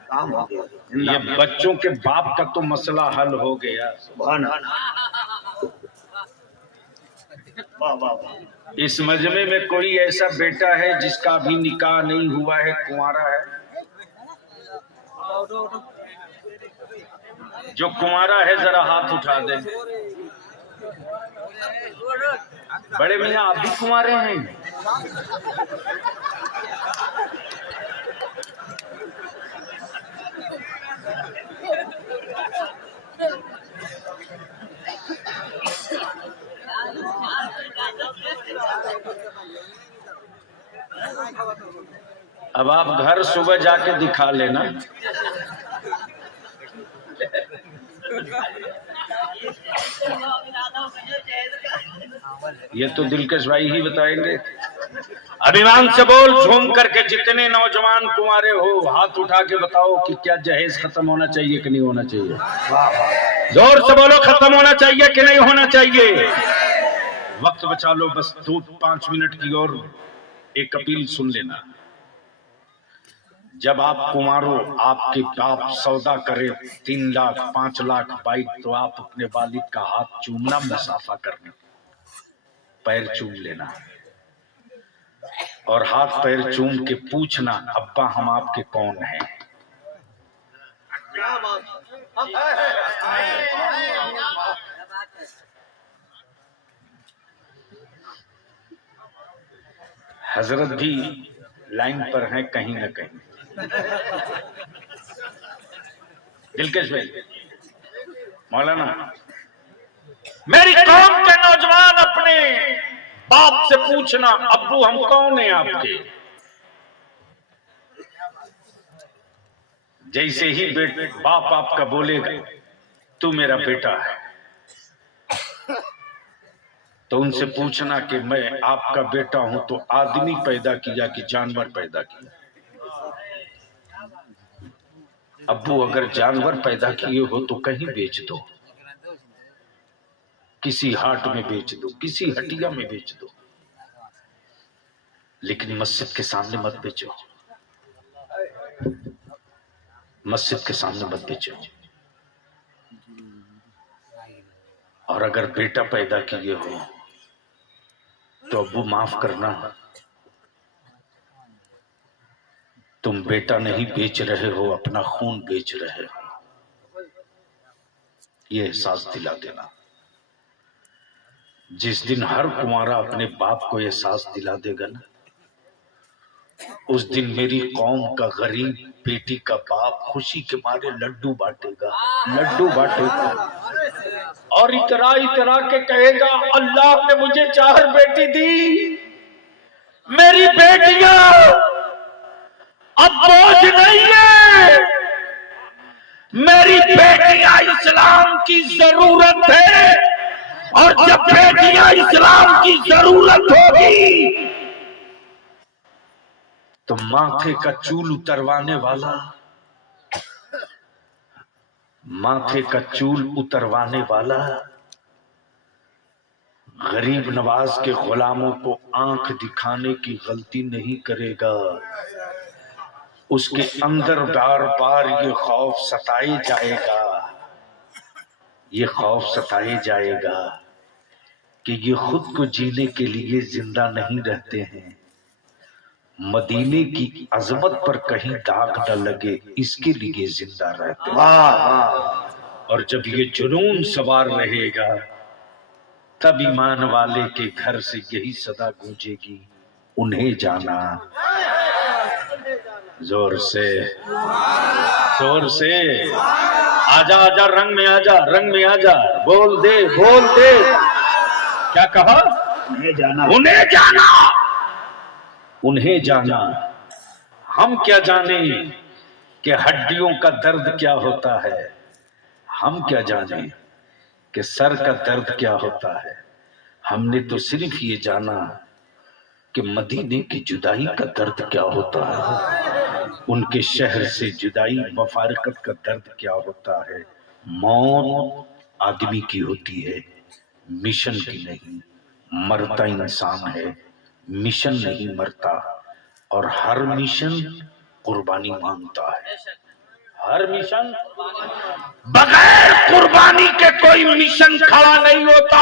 کام ہو گیا، یہ بچوں کے باپ کا تو مسئلہ حل ہو گیا، سبحان اللہ۔ اس مجمع میں کوئی ایسا بیٹا ہے جس کا ابھی نکاح نہیں ہوا ہے، کنوارا ہے؟ جو کنوارا ہے ذرا ہاتھ اٹھا دے۔ بڑے میاں آپ بھی کنوارے ہیں؟ اب آپ گھر صبح جا کے دکھا لینا۔ یہ تو دلکش بھائی ہی بتائیں گے۔ اب ایمان سے بول، جھوم کر کے جتنے نوجوان کنوارے ہو ہاتھ اٹھا کے بتاؤ کہ کیا جہیز ختم ہونا چاہیے کہ نہیں ہونا چاہیے؟ زور سے بولو، ختم ہونا چاہیے کہ نہیں ہونا چاہیے؟ وقت بچا لو، بس 2-5 منٹ کی اور ایک اپیل سن لینا۔ جب آپ کنوارو آپ کے باپ سودا کرے 3 لاکھ 5 لاکھ بائک، تو آپ اپنے والد کا ہاتھ چومنا، مسافہ کرنا، پیر چوم لینا اور ہاتھ پیر چوم کے پوچھنا، ابا ہم آپ کے کون ہیں؟ حضرت بھی لائن پر ہیں کہیں نہ کہیں۔ دلکش بھائی، مولانا، میری قوم کے نوجوان اپنے باپ سے پوچھنا، ابو ہم کون ہیں آپ کے؟ جیسے ہی باپ آپ کا بولے گا تو میرا بیٹا ہے، تو ان سے پوچھنا کہ میں آپ کا بیٹا ہوں تو آدمی پیدا کیا کہ جانور پیدا کیا؟ ابو اگر جانور پیدا کیے ہو تو کہیں بیچ دو، کسی ہاٹ میں بیچ دو، کسی ہٹیا میں بیچ دو، لیکن مسجد کے سامنے مت بیچو، مسجد کے سامنے مت بیچو۔ اور اگر بیٹا پیدا کیے ہو تو ابو معاف کرنا، تم بیٹا نہیں بیچ رہے ہو، اپنا خون بیچ رہے ہو، یہ احساس دلا دینا۔ جس دن ہر کنوارا اپنے باپ کو احساس دلا دے گا نا، اس دن میری قوم کا غریب بیٹی کا باپ خوشی کے مارے لڈو بانٹے گا، لڈو بانٹے گا، اور اترا اترا کے کہے گا، اللہ نے مجھے 4 بیٹی دی، میری بیٹیاں اب بوجھ نہیں ہے، میری بیٹیاں اسلام کی ضرورت ہے، اور جب بیٹیاں اسلام کی ضرورت ہوگی تو ماتھے کا چول اتروانے والا، ماتھے کا چول اتروانے والا غریب نواز کے غلاموں کو آنکھ دکھانے کی غلطی نہیں کرے گا، اس کے اندر بار بار یہ خوف ستائے جائے گا، یہ خوف ستائے جائے گا کہ یہ خود کو جینے کے لیے زندہ نہیں رہتے ہیں، مدینے کی عظمت پر کہیں داغ نہ لگے اس کے لیے زندہ رہتے ہیں۔ اور جب یہ جنون سوار رہے گا تب ایمان والے کے گھر سے یہی صدا گونجے گی، انہیں جانا۔ زور سے، زور سے، آجا آجا، رنگ میں آجا، رنگ میں آجا، بول دے، بول دے۔ کیا کہا؟ انہیں جانا، انہیں جانا، انہیں جانا۔ ہم کیا جانیں کہ ہڈیوں کا درد کیا ہوتا ہے، ہم کیا جانیں کہ سر کا درد کیا ہوتا ہے، ہم نے تو صرف یہ جانا کہ مدینے کی جدائی کا درد کیا ہوتا ہے، ان کے شہر سے جدائی مفارقت کا درد کیا ہوتا ہے۔ موت آدمی کی ہوتی ہے، مشن کی نہیں، مرتا انسان ہے، مشن نہیں مرتا، اور ہر مشن قربانی مانگتا ہے، ہر مشن بغیر قربانی کے کوئی مشن کھڑا نہیں ہوتا۔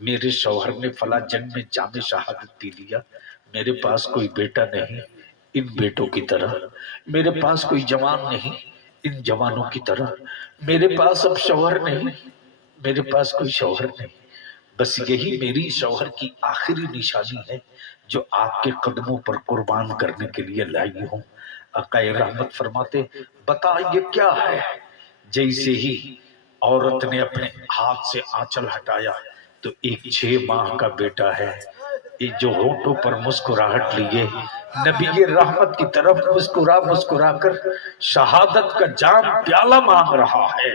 میرے شوہر نے فلاں جنگ میں جام شہادت دی لیا، میرے پاس کوئی بیٹا نہیں ان بیٹوں کی طرح، میرے پاس کوئی جوان نہیں ان جوانوں کی طرح، میرے پاس اب شوہر نہیں، میرے پاس کوئی شوہر نہیں، بس یہی میری شوہر کی آخری نشانی ہے جو آپ کے قدموں پر قربان کرنے کے لیے لائی ہوں۔ آقا رحمت فرماتے بتا یہ کیا ہے؟ جیسے ہی عورت نے اپنے ہاتھ سے آنچل ہٹایا تو ایک 6 ماہ کا بیٹا ہے، یہ جو ہونٹوں پر مسکراہٹ لیے نبی رحمت کی طرف مسکرا مسکرا کر شہادت کا جام پیالہ مانگ رہا ہے۔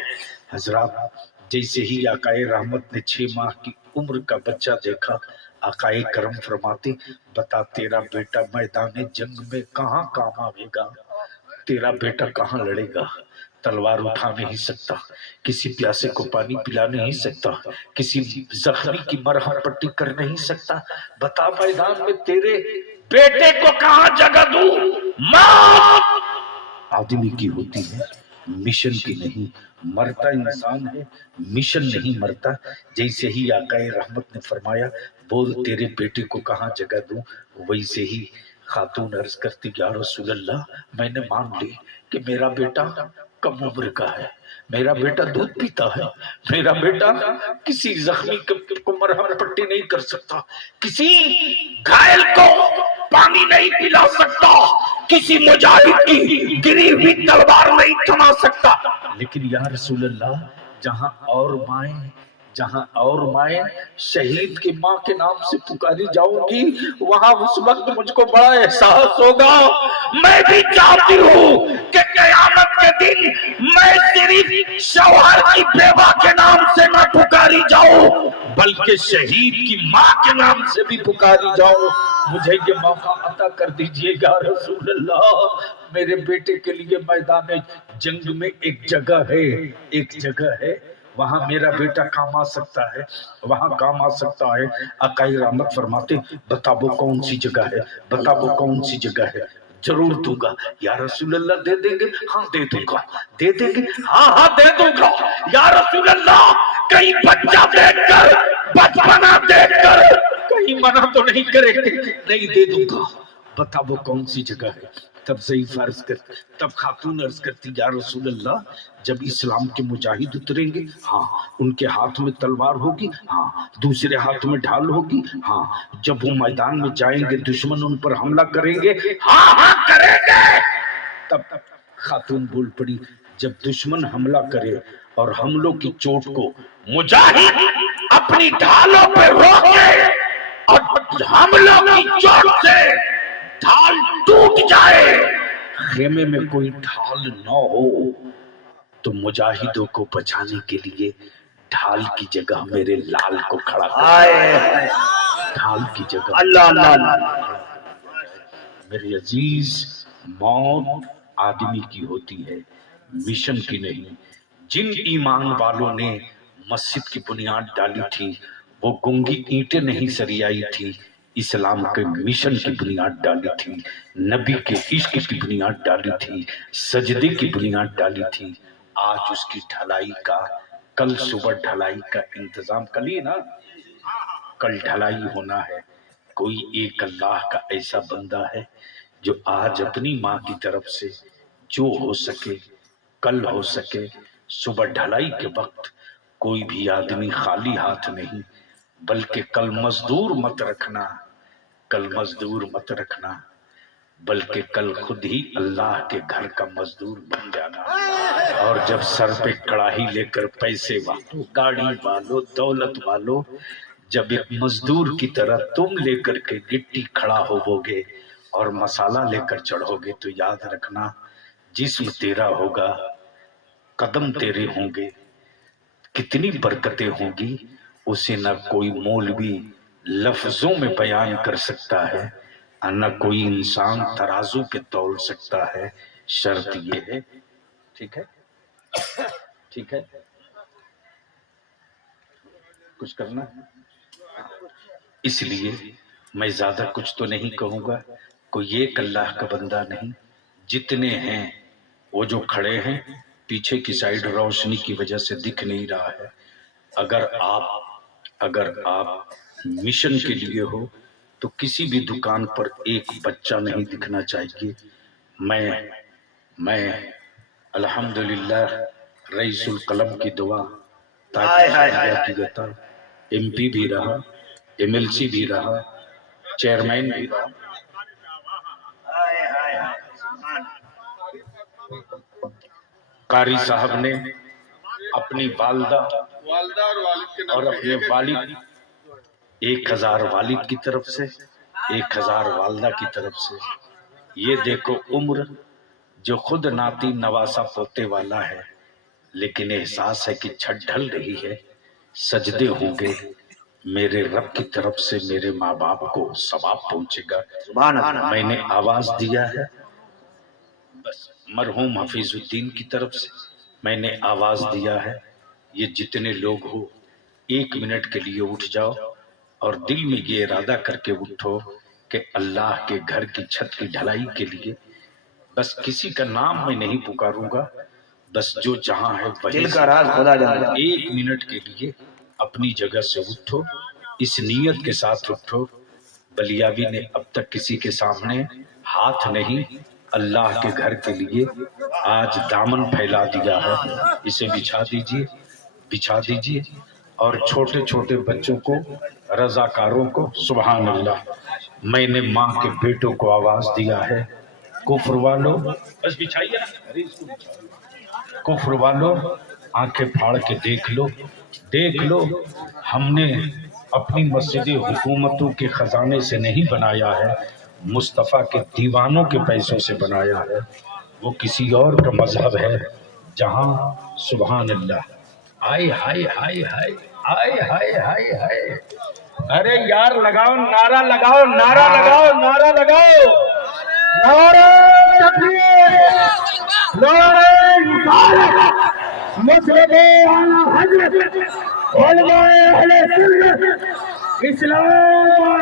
حضرات جیسے ہی آقا رحمت نے 6 ماہ کی عمر کا بچہ دیکھا، آقا کرم فرماتے بتا تیرا بیٹا میدان جنگ میں کہاں کام آئے گا؟ تیرا بیٹا کہاں لڑے گا؟ تلوار اٹھا نہیں سکتا، کسی پیاسے کو پانی پلا نہیں سکتا، کسی زخمی کی مرہم پٹی کر نہیں سکتا، بتا میدان میں تیرے بیٹے کو کہاں جگہ دوں؟ موت آدمی کی ہوتی ہے، مشن کی نہیں، مرتا انسان ہے، مشن نہیں مرتا۔ جیسے ہی آقا رحمت نے فرمایا بول تیرے بیٹے کو کہاں جگہ دوں، ویسے ہی خاتون عرض کرتی یا رسول اللہ میں نے مان لی کہ میرا بیٹا کم عمر کا ہے، میرا بیٹا دودھ پیتا ہے، میرا بیٹا کسی زخمی کو مرہم پٹی نہیں کر سکتا، کسی گھائل کو پانی نہیں پلا سکتا، کسی مجاہد کی گری ہوئی تلوار نہیں تھما سکتا، لیکن یا رسول اللہ جہاں اور مائیں شہید کی ماں کے نام سے پکاری جاؤں گی وہاں اس وقت مجھ کو بڑا احساس ہوگا، میں بھی چاہتی ہوں کہ قیامت کے دن میں صرف شوہر کی بیوہ کے نام سے نہ پکاری جاؤں بلکہ شہید کی ماں کے نام سے بھی پکاری جاؤں، مجھے یہ موقع عطا کر دیجئے گا رسول اللہ۔ میرے بیٹے کے لیے میدان جنگ میں ایک جگہ ہے، وہاں میرا بیٹا کام آ سکتا ہے، وہاں کام آ سکتا ہے۔ آقا رحمت فرماتے بتا وہ کون سی جگہ ہے، بتا وہ کون سی جگہ ہے، ضرور دوں گا یا رسول اللہ، دے دیں گے؟ ہاں دے دوں گا، دے دیں گے؟ ہاں دے دوں گا یا رسول اللہ، کہیں بچہ دیکھ کر بچپنا دیکھ کر کہیں منع تو نہیں کرے گے؟ نہیں دے دوں گا، بتا وہ کون سی جگہ ہے۔ تب ضعیف عرض کرتی، تب خاتون عرض کرتی یا رسول اللہ جب اسلام کے مجاہد اتریں گے ہاں ان کے ہاتھ میں تلوار ہوگی، ہاں دوسرے ہاتھ میں ڈھال ہوگی، ہاں جب وہ میدان میں جائیں گے دشمن ان پر حملہ کریں گے، ہاں کریں گے۔ تب خاتون بول پڑی جب دشمن حملہ کرے اور حملوں کی چوٹ کو مجاہد اپنی ڈھالوں پہ روکے اور حملوں کی چوٹ سے ڈھال ٹوٹ جائے، خیمے میں کوئی ڈھال نہ ہو تو مجاہدوں کو بچانے کے لیے ڈھال کی جگہ میرے لال کو کھڑا کر، ڈھال کی جگہ اللہ۔ میرے عزیز موت آدمی کی ہوتی ہے، مشن کی نہیں۔ جن ایمان والوں نے مسجد کی بنیاد ڈالی تھی وہ گنگی اینٹیں نہیں سریائی تھی، اسلام کے مشن کی بنیاد ڈالی تھی، نبی کے عشق کی بنیاد ڈالی تھی، سجدے کی بنیاد ڈالی تھی۔ آج اس کی ڈھلائی کا، کل صبح ڈھلائی کا انتظام، کل ہی نا، کل ڈھلائی ہونا ہے۔ کوئی ایک اللہ کا ایسا بندہ ہے جو آج اپنی ماں کی طرف سے جو ہو سکے کل ہو سکے، صبح ڈھلائی کے وقت کوئی بھی آدمی خالی ہاتھ نہیں بلکہ کل مزدور مت رکھنا، کل مزدور مت رکھنا بلکہ کل خود ہی اللہ کے گھر کا مزدور بن جانا، اور جب سر پہ کڑاہی لے کر پیسے والو، گاڑی والو، دولت والو، جب ایک مزدور کی طرح تم لے کر کے گٹی کھڑا ہوو گے اور مسالہ لے کر چڑھو گے تو یاد رکھنا جسم تیرا ہوگا، قدم تیرے ہوں گے، کتنی برکتیں ہوں گی اسے نہ کوئی مولوی لفظوں میں بیان کر سکتا ہے، نہ کوئی انسان ترازو پہ تول سکتا ہے۔ شرط یہ ہے، ٹھیک ہے ٹھیک ہے، کچھ کرنا ہے؟ اس لیے میں زیادہ کچھ تو نہیں کہوں گا، کوئی ایک اللہ کا بندہ نہیں، جتنے ہیں وہ جو کھڑے ہیں پیچھے کی سائیڈ روشنی کی وجہ سے دکھ نہیں رہا ہے، اگر آپ اگر آپ مشن کے لیے ہو تو کسی بھی دکان پر ایک بچہ نہیں دکھنا چاہیے. میں الحمدللہ رئیس القلم کی دعا تاکہ کی جاتا ایم پی بھی رہا، ایم ایل سی بھی رہا، چیئرمین بھی رہا. قاری صاحب نے اپنی والدہ اور اپنے والد 1000 والد کی طرف سے 1000 والدہ کی طرف سے. یہ دیکھو عمر جو خود ناتی نواسا پوتے والا ہے، لیکن احساس ہے کہ چھٹ ڈھل رہی ہے. سجدے ہوں گے میرے رب کی طرف سے، میرے ماں باپ کو ثواب پہنچے گا. میں نے آواز دیا ہے بس مرحوم حفیظ الدین کی طرف سے میں نے آواز دیا ہے. یہ جتنے لوگ ہو 1 منٹ کے لیے اٹھ جاؤ اور دل میں یہ ارادہ کر کے اٹھو کہ اللہ کے گھر کی چھت کی ڈھلائی کے لیے بس کسی کا نام میں نہیں پکاروں گا، بس جو جہاں ہے وہی دل کا راز خدا جانے. 1 منٹ کے لیے اپنی جگہ سے اٹھو، اس نیت کے ساتھ اٹھو. بلیاوی نے اب تک کسی کے سامنے ہاتھ نہیں اللہ کے گھر کے لیے آج دامن پھیلا دیا ہے. اسے بچھا دیجئے اور چھوٹے چھوٹے بچوں کو، رضاکاروں کو. سبحان اللہ. میں نے ماں کے بیٹوں کو آواز دیا ہے، کفر والو بس بچھائیے نا، کفر والو آنکھیں پھاڑ کے دیکھ لو ہم نے اپنی مسجد حکومتوں کے خزانے سے نہیں بنایا ہے، مصطفیٰ کے دیوانوں کے پیسوں سے بنایا ہے. وہ کسی اور کا مذہب ہے جہاں سبحان اللہ. ہائے ہائے ہائے ہائے ہائے ہائے ہائے ہائے. ارے یار لگاؤ نعرہ لگاؤ نعرہ لگاؤ نعرہ لگاؤ. نعرہ تکبیر، نعرہ رسالت، مسجد اعلی حضرت، علماء اہل سنت، اسلام